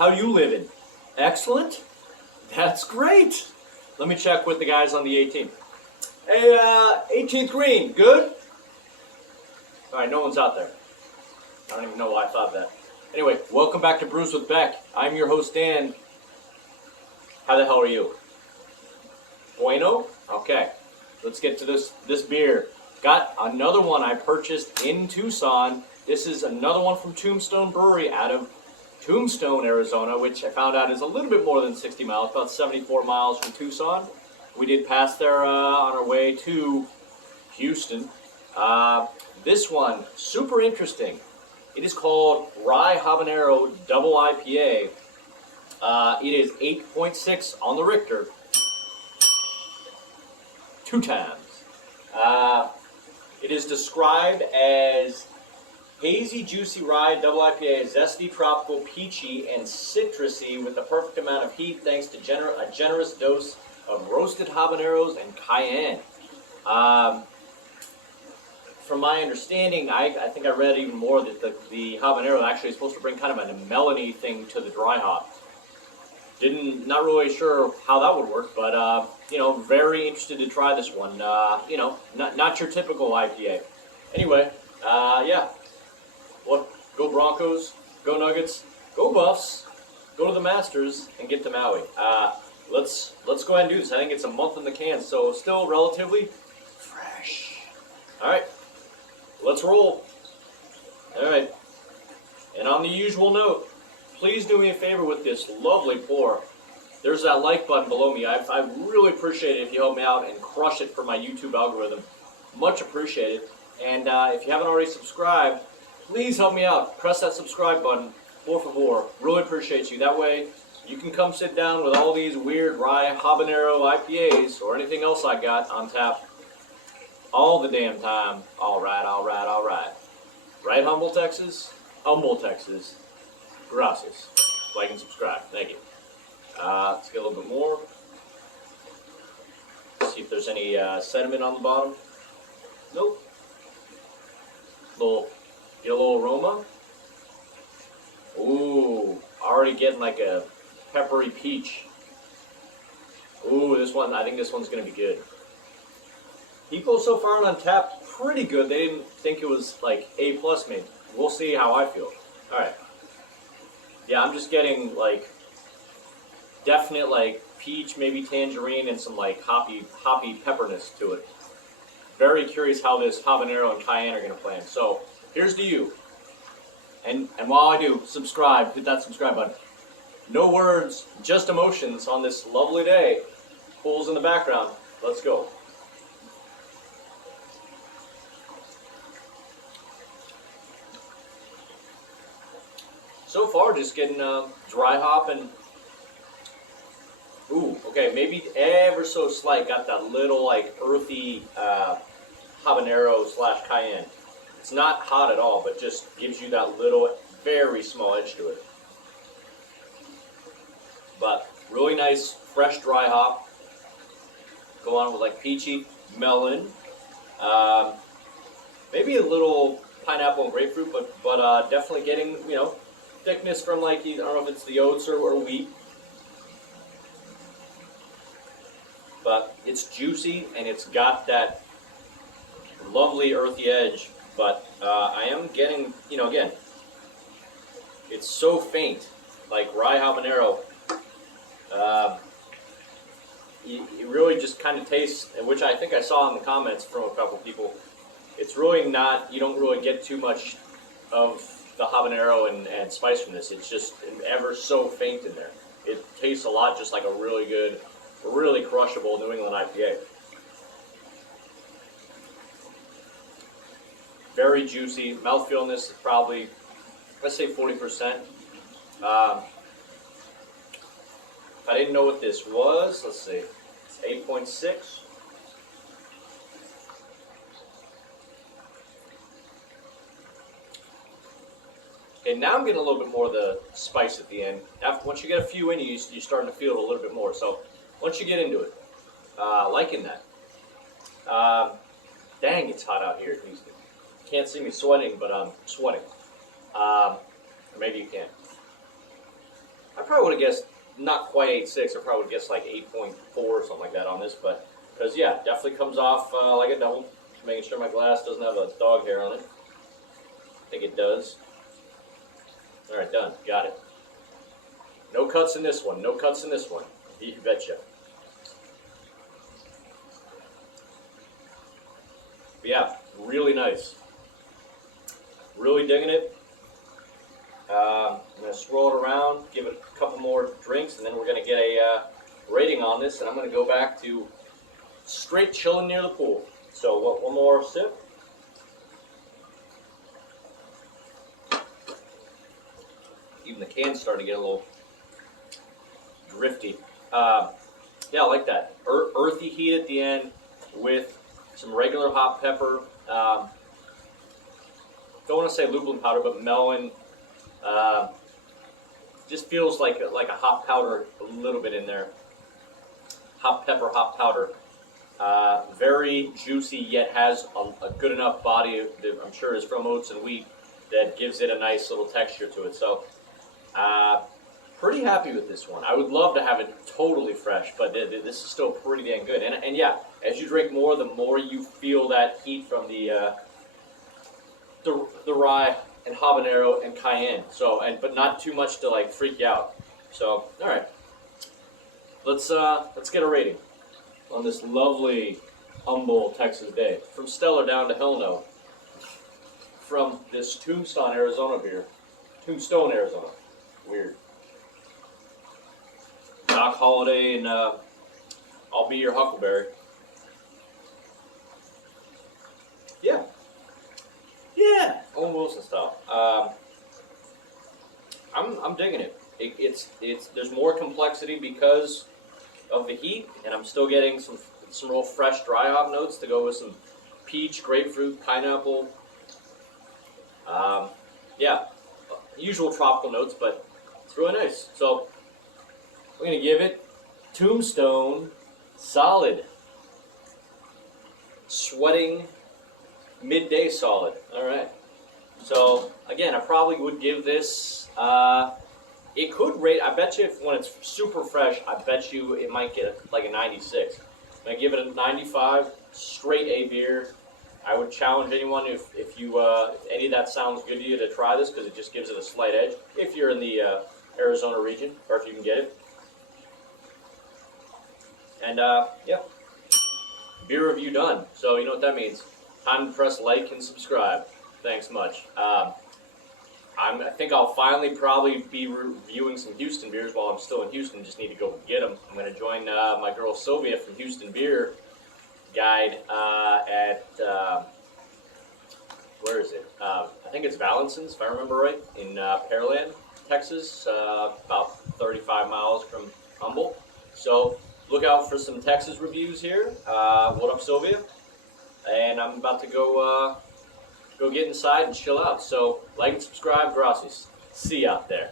How you living? Excellent? That's great. Let me check with the guys on the 18th. Hey, 18th green, good? All right, no one's out there. I don't even know why I thought that. Anyway, welcome back to Brews with Beck. I'm your host, Dan. How the hell are you? Bueno? Okay, let's get to this beer. Got another one I purchased in Tucson. This is another one from Tombstone Brewery out of Tombstone, Arizona, which I found out is a little bit more than 60 miles, about 74 miles from Tucson. We did pass there on our way to Houston. This one, super interesting. It is called Rye Habanero Double IPA. It is 8.6 on the Richter. 2 times. It is described as hazy, juicy rye double IPA, zesty, tropical, peachy, and citrusy with the perfect amount of heat thanks to a generous dose of roasted habaneros and cayenne. From my understanding, I think I read even more that the habanero actually is supposed to bring kind of a melony thing to the dry hop. Not really sure how that would work, but very interested to try this one. Not your typical IPA. Anyway, yeah. What? Go Broncos, go Nuggets, go Buffs, go to the Masters, and get to Maui. Let's go ahead and do this. I think it's a month in the can, so still relatively fresh. All right, let's roll. All right, and on the usual note, please do me a favor with this lovely pour. There's that like button below me. I really appreciate it if you help me out and crush it for my YouTube algorithm. Much appreciated. And if you haven't already subscribed, please help me out. Press that subscribe button, por favor. Really appreciate you. That way, you can come sit down with all these weird rye habanero IPAs or anything else I got on tap all the damn time. All right, all right, all right. Right, Humble, Texas? Humble, Texas. Gracias. Like and subscribe. Thank you. Let's get a little bit more. See if there's any sediment on the bottom. Nope. Get a little aroma. Ooh, already getting like a peppery peach. Ooh, this one, I think this one's going to be good. People so far on Untapped, pretty good. They didn't think it was like A+ maybe. We'll see how I feel. All right. Yeah, I'm just getting like definite like peach, maybe tangerine, and some like hoppy pepperness to it. Very curious how this habanero and cayenne are going to play in. So here's to you. And while I do, subscribe, hit that subscribe button. No words, just emotions on this lovely day. Pools in the background. Let's go. So far, just getting dry hop and ooh, okay, maybe ever so slight. Got that little like earthy habanero / cayenne. It's not hot at all, but just gives you that little, very small edge to it. But really nice, fresh dry hop. Go on with like peachy, melon, maybe a little pineapple and grapefruit, but definitely getting thickness from like I don't know if it's the oats or wheat. But it's juicy and it's got that lovely earthy edge. But I am getting, again, it's so faint, like rye habanero. It really just kind of tastes, which I think I saw in the comments from a couple people. It's really not, you don't really get too much of the habanero and spice from this. It's just ever so faint in there. It tastes a lot just like a really good, really crushable New England IPA. Very juicy. Mouthfeel in this is probably, let's say 40%. If I didn't know what this was, let's see. It's 8.6. Okay, now I'm getting a little bit more of the spice at the end. Once you get a few in, you're starting to feel it a little bit more. So once you get into it, liking that. Dang, it's hot out here in Houston. Can't see me sweating, but I'm sweating. Or maybe you can. I probably would have guessed not quite 8.6. I probably would have guessed like 8.4 or something like that on this, but because yeah, definitely comes off like a double. Just making sure my glass doesn't have a dog hair on it. I think it does. All right, done. Got it. No cuts in this one. No cuts in this one. You betcha. But yeah, really nice. Really digging it. I'm going to swirl it around, give it a couple more drinks, and then we're going to get a rating on this, and I'm going to go back to straight chilling near the pool. So one more sip. Even the can's starting to get a little drifty. Yeah, I like that. Earthy heat at the end with some regular hot pepper. Don't want to say lupulin powder, but melon. Just feels like a hot powder a little bit in there. Hot pepper, hot powder. Very juicy, yet has a good enough body that I'm sure is from oats and wheat that gives it a nice little texture to it. So, pretty happy with this one. I would love to have it totally fresh, but this is still pretty dang good. And yeah, as you drink more, the more you feel that heat from the rye and habanero and cayenne. So, but not too much to like freak you out. So, all right, let's get a rating on this lovely Humboldt, Texas day. From stellar down to hell no. From this Tombstone, Arizona beer. Tombstone, Arizona. Weird. Doc Holliday and I'll Be Your Huckleberry. Yeah. Yeah. Owen Wilson style. I'm digging it. It's there's more complexity because of the heat, and I'm still getting some real fresh dry hop notes to go with some peach, grapefruit, pineapple. Yeah, usual tropical notes, but it's really nice. So I'm gonna give it Tombstone solid, sweating midday solid. All right. So again, I probably would give this. It could rate. I bet you if when it's super fresh, I bet you it might get like a 96. I'm gonna give it a 95. Straight A beer. I would challenge anyone if any of that sounds good to you to try this because it just gives it a slight edge if you're in the Arizona region or if you can get it. And yeah, beer review done. So you know what that means. Time to press like and subscribe. Thanks much. I think I'll finally probably be reviewing some Houston beers while I'm still in Houston. Just need to go get them. I'm going to join my girl Sylvia from Houston Beer Guide at, where is it? I think it's Vallenson's, if I remember right, in Pearland, Texas, about 35 miles from Humboldt. So look out for some Texas reviews here. What up, Sylvia? And I'm about to go get inside and chill out. So like and subscribe, gracias. See you out there.